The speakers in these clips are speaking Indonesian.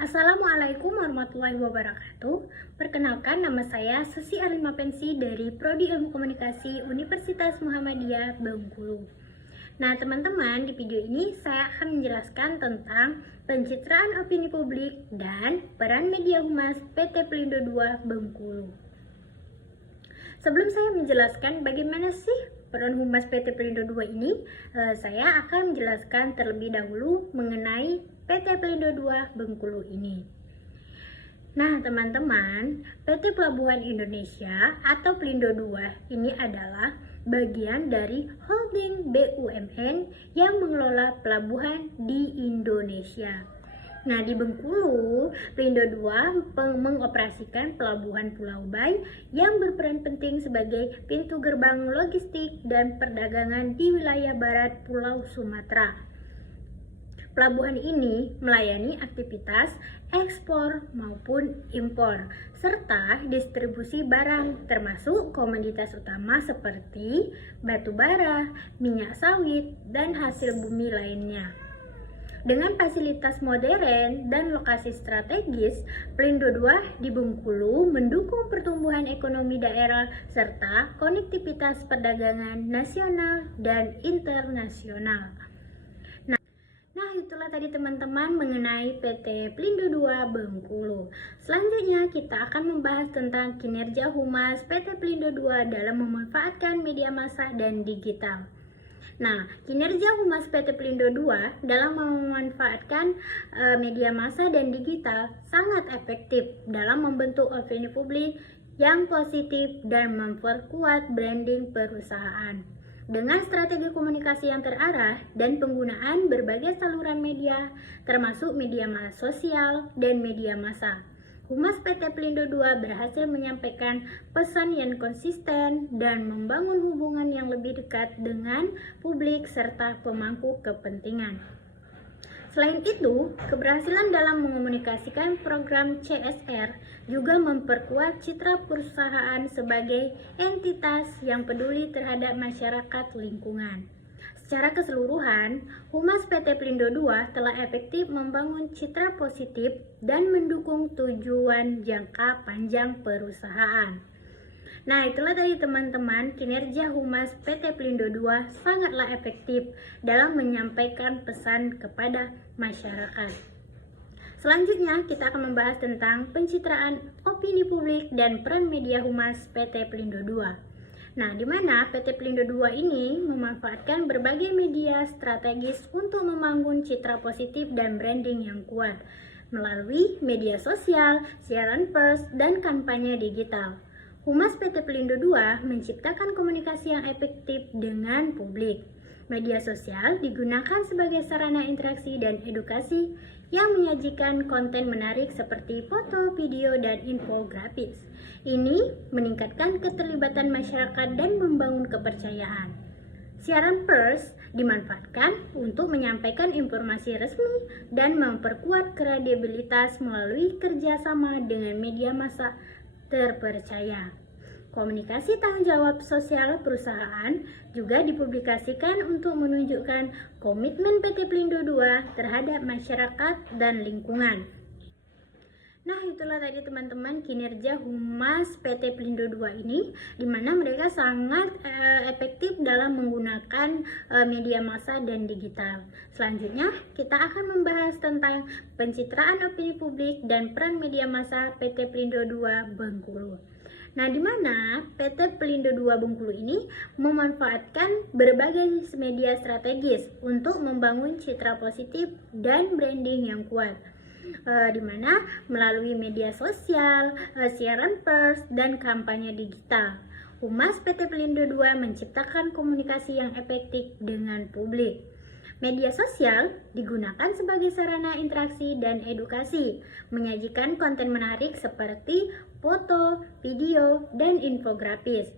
Assalamualaikum warahmatullahi wabarakatuh. Perkenalkan, nama saya Susi Arlima Pensi dari Prodi Ilmu Komunikasi Universitas Muhammadiyah Bengkulu. Nah, teman-teman, di video ini saya akan menjelaskan tentang pencitraan opini publik dan peran media humas PT Pelindo II Bengkulu. Sebelum saya menjelaskan bagaimana sih peran humas PT Pelindo II ini, saya akan menjelaskan terlebih dahulu mengenai PT Pelindo II Bengkulu ini. Nah, teman-teman, PT Pelabuhan Indonesia atau Pelindo II ini adalah bagian dari holding BUMN yang mengelola pelabuhan di Indonesia. Nah, di Bengkulu, Pelindo II mengoperasikan pelabuhan Pulau Bay yang berperan penting sebagai pintu gerbang logistik dan perdagangan di wilayah barat Pulau Sumatera. Pelabuhan ini melayani aktivitas ekspor maupun impor, serta distribusi barang termasuk komoditas utama seperti batu bara, minyak sawit, dan hasil bumi lainnya. Dengan fasilitas modern dan lokasi strategis, Pelindo II di Bengkulu mendukung pertumbuhan ekonomi daerah serta konektivitas perdagangan nasional dan internasional. Nah, itulah tadi teman-teman mengenai PT Pelindo II Bengkulu. Selanjutnya kita akan membahas tentang kinerja humas PT Pelindo II dalam memanfaatkan media massa dan digital. Nah, kinerja humas PT Pelindo II dalam memanfaatkan media massa dan digital sangat efektif dalam membentuk opini publik yang positif dan memperkuat branding perusahaan. Dengan strategi komunikasi yang terarah dan penggunaan berbagai saluran media, termasuk media sosial dan media massa, Humas PT Pelindo II berhasil menyampaikan pesan yang konsisten dan membangun hubungan yang lebih dekat dengan publik serta pemangku kepentingan. Selain itu, keberhasilan dalam mengomunikasikan program CSR juga memperkuat citra perusahaan sebagai entitas yang peduli terhadap masyarakat lingkungan. Secara keseluruhan, Humas PT Pelindo II telah efektif membangun citra positif dan mendukung tujuan jangka panjang perusahaan. Nah, itulah tadi teman-teman, kinerja Humas PT Pelindo II sangatlah efektif dalam menyampaikan pesan kepada masyarakat. Selanjutnya, kita akan membahas tentang pencitraan opini publik dan peran media Humas PT Pelindo II. Nah, di mana PT Pelindo II ini memanfaatkan berbagai media strategis untuk membangun citra positif dan branding yang kuat melalui media sosial, siaran pers, dan kampanye digital. Humas PT Pelindo II menciptakan komunikasi yang efektif dengan publik. Media sosial digunakan sebagai sarana interaksi dan edukasi yang menyajikan konten menarik seperti foto, video, dan infografis. Ini meningkatkan keterlibatan masyarakat dan membangun kepercayaan. Siaran pers dimanfaatkan untuk menyampaikan informasi resmi dan memperkuat kredibilitas melalui kerjasama dengan media massa terpercaya. Komunikasi tanggung jawab sosial perusahaan juga dipublikasikan untuk menunjukkan komitmen PT Pelindo II terhadap masyarakat dan lingkungan. Nah, itulah tadi teman-teman kinerja Humas PT Pelindo II ini, di mana mereka sangat efektif dalam menggunakan media massa dan digital. Selanjutnya, kita akan membahas tentang pencitraan opini publik dan peran media massa PT Pelindo II Bengkulu. Nah, di mana PT Pelindo II Bengkulu ini memanfaatkan berbagai media strategis untuk membangun citra positif dan branding yang kuat. Di mana melalui media sosial, siaran pers, dan kampanye digital. Humas PT Pelindo II menciptakan komunikasi yang efektif dengan publik. Media sosial digunakan sebagai sarana interaksi dan edukasi, menyajikan konten menarik seperti foto, video, dan infografis,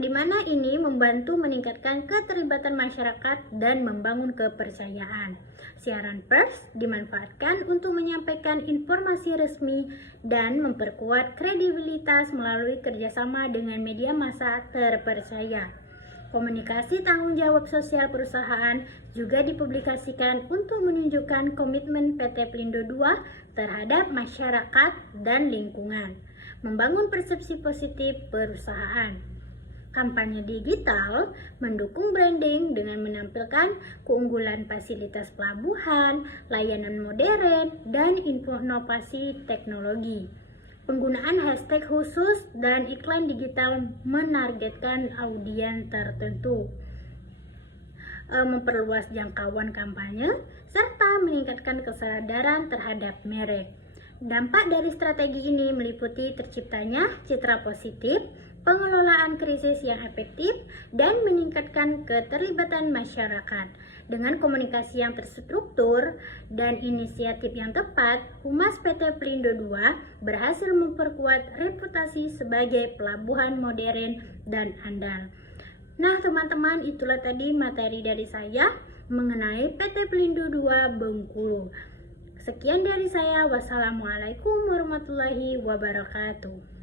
di mana ini membantu meningkatkan keterlibatan masyarakat dan membangun kepercayaan. Siaran pers dimanfaatkan untuk menyampaikan informasi resmi dan memperkuat kredibilitas melalui kerjasama dengan media massa terpercaya. Komunikasi tanggung jawab sosial perusahaan juga dipublikasikan untuk menunjukkan komitmen PT Pelindo II terhadap masyarakat dan lingkungan, membangun persepsi positif perusahaan. Kampanye digital mendukung branding dengan menampilkan keunggulan fasilitas pelabuhan, layanan modern, dan inovasi teknologi. Penggunaan hashtag khusus dan iklan digital menargetkan audiens tertentu, memperluas jangkauan kampanye, serta meningkatkan kesadaran terhadap merek. Dampak dari strategi ini meliputi terciptanya citra positif, pengelolaan krisis yang efektif, dan meningkatkan keterlibatan masyarakat. Dengan komunikasi yang terstruktur dan inisiatif yang tepat, Humas PT Pelindo II berhasil memperkuat reputasi sebagai pelabuhan modern dan andal. Nah teman-teman, itulah tadi materi dari saya mengenai PT Pelindo II Bengkulu. Sekian dari saya, wassalamualaikum warahmatullahi wabarakatuh.